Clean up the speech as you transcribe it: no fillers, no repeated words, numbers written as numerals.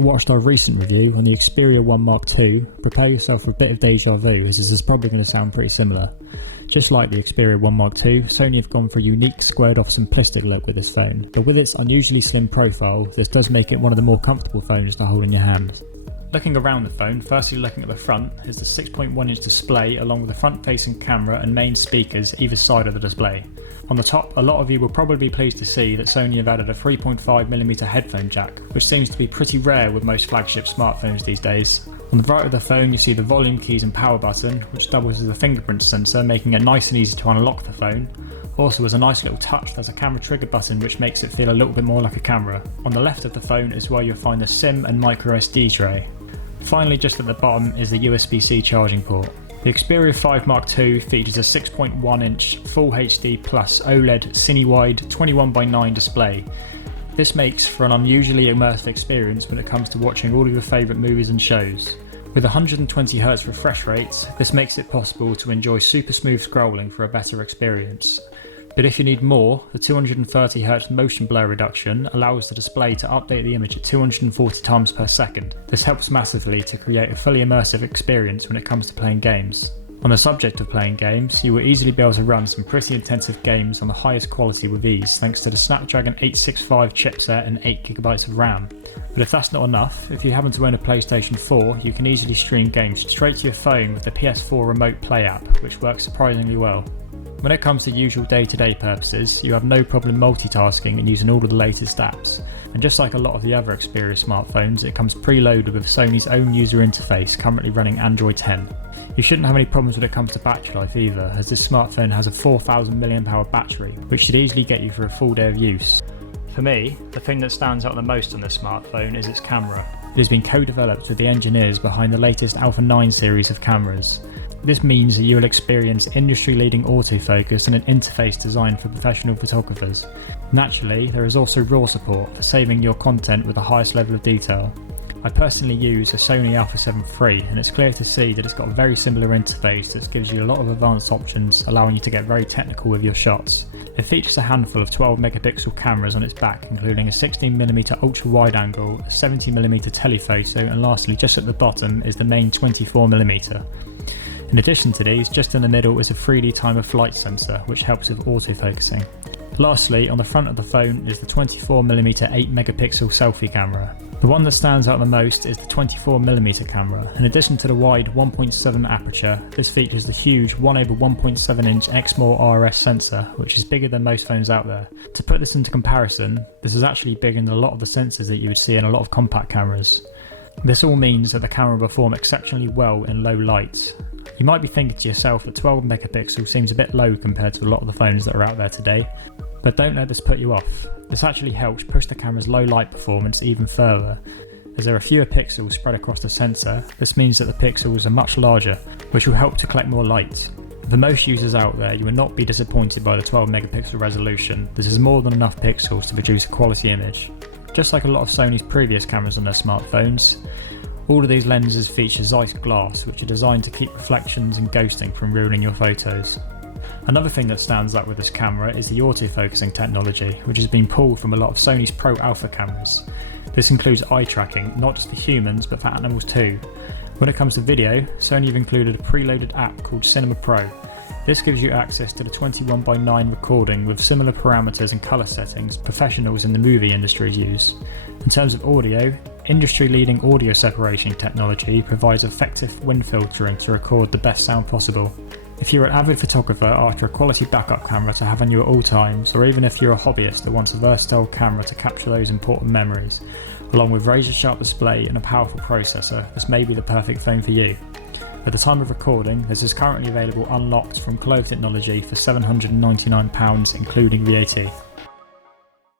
you watched our recent review on the Xperia 1 Mark II, prepare yourself for a bit of deja vu, as this is probably going to sound pretty similar. Just like the Xperia 1 Mark II, Sony have gone for a unique squared off simplistic look with this phone, but with its unusually slim profile, this does make it one of the more comfortable phones to hold in your hand. Looking around the phone, firstly looking at the front, is the 6.1 inch display along with the front facing camera and main speakers either side of the display. On the top, a lot of you will probably be pleased to see that Sony have added a 3.5mm headphone jack, which seems to be pretty rare with most flagship smartphones these days. On the right of the phone you see the volume keys and power button, which doubles as a fingerprint sensor, making it nice and easy to unlock the phone. Also, as a nice little touch, there's a camera trigger button which makes it feel a little bit more like a camera. On the left of the phone is where you'll find the SIM and microSD tray. Finally, just at the bottom is the USB-C charging port. The Xperia 5 Mark II features a 6.1 inch Full HD Plus OLED Cine-wide 21:9 display. This makes for an unusually immersive experience when it comes to watching all of your favourite movies and shows. With 120Hz refresh rates, this makes it possible to enjoy super smooth scrolling for a better experience. But if you need more, the 230Hz motion blur reduction allows the display to update the image at 240 times per second. This helps massively to create a fully immersive experience when it comes to playing games. On the subject of playing games, you will easily be able to run some pretty intensive games on the highest quality with ease thanks to the Snapdragon 865 chipset and 8GB of RAM. But if that's not enough, if you happen to own a PlayStation 4, you can easily stream games straight to your phone with the PS4 Remote Play app, which works surprisingly well. When it comes to usual day-to-day purposes, you have no problem multitasking and using all of the latest apps. And just like a lot of the other Xperia smartphones, it comes preloaded with Sony's own user interface, currently running Android 10. You shouldn't have any problems when it comes to battery life either, as this smartphone has a 4000 mAh battery, which should easily get you for a full day of use. For me, the thing that stands out the most on this smartphone is its camera. It has been co-developed with the engineers behind the latest Alpha 9 series of cameras. This means that you will experience industry-leading autofocus and an interface designed for professional photographers. Naturally, there is also RAW support for saving your content with the highest level of detail. I personally use a Sony Alpha 7 III, and it's clear to see that it's got a very similar interface that gives you a lot of advanced options, allowing you to get very technical with your shots. It features a handful of 12MP cameras on its back, including a 16mm ultra-wide angle, a 70mm telephoto, and lastly, just at the bottom, is the main 24mm. In addition to these, just in the middle is a 3D time-of-flight sensor, which helps with autofocusing. Lastly, on the front of the phone is the 24mm 8MP selfie camera. The one that stands out the most is the 24mm camera. In addition to the wide 1.7 aperture, this features the huge 1/1.7 inch Exmor RS sensor, which is bigger than most phones out there. To put this into comparison, this is actually bigger than a lot of the sensors that you would see in a lot of compact cameras. This all means that the camera will perform exceptionally well in low light. You might be thinking to yourself that 12MP seems a bit low compared to a lot of the phones that are out there today, but don't let this put you off. This actually helps push the camera's low light performance even further. As there are fewer pixels spread across the sensor, this means that the pixels are much larger, which will help to collect more light. For most users out there, you will not be disappointed by the 12MP resolution. This is more than enough pixels to produce a quality image. Just like a lot of Sony's previous cameras on their smartphones, all of these lenses feature Zeiss glass, which are designed to keep reflections and ghosting from ruining your photos. Another thing that stands out with this camera is the autofocusing technology, which has been pulled from a lot of Sony's Pro Alpha cameras. This includes eye tracking, not just for humans but for animals too. When it comes to video, Sony have included a preloaded app called Cinema Pro. This gives you access to the 21:9 recording with similar parameters and colour settings professionals in the movie industry use. In terms of audio, industry-leading audio separation technology provides effective wind filtering to record the best sound possible. If you're an avid photographer after a quality backup camera to have on you at all times, or even if you're a hobbyist that wants a versatile camera to capture those important memories, along with razor-sharp display and a powerful processor, this may be the perfect phone for you. At the time of recording, this is currently available unlocked from Clove Technology for £799 including VAT.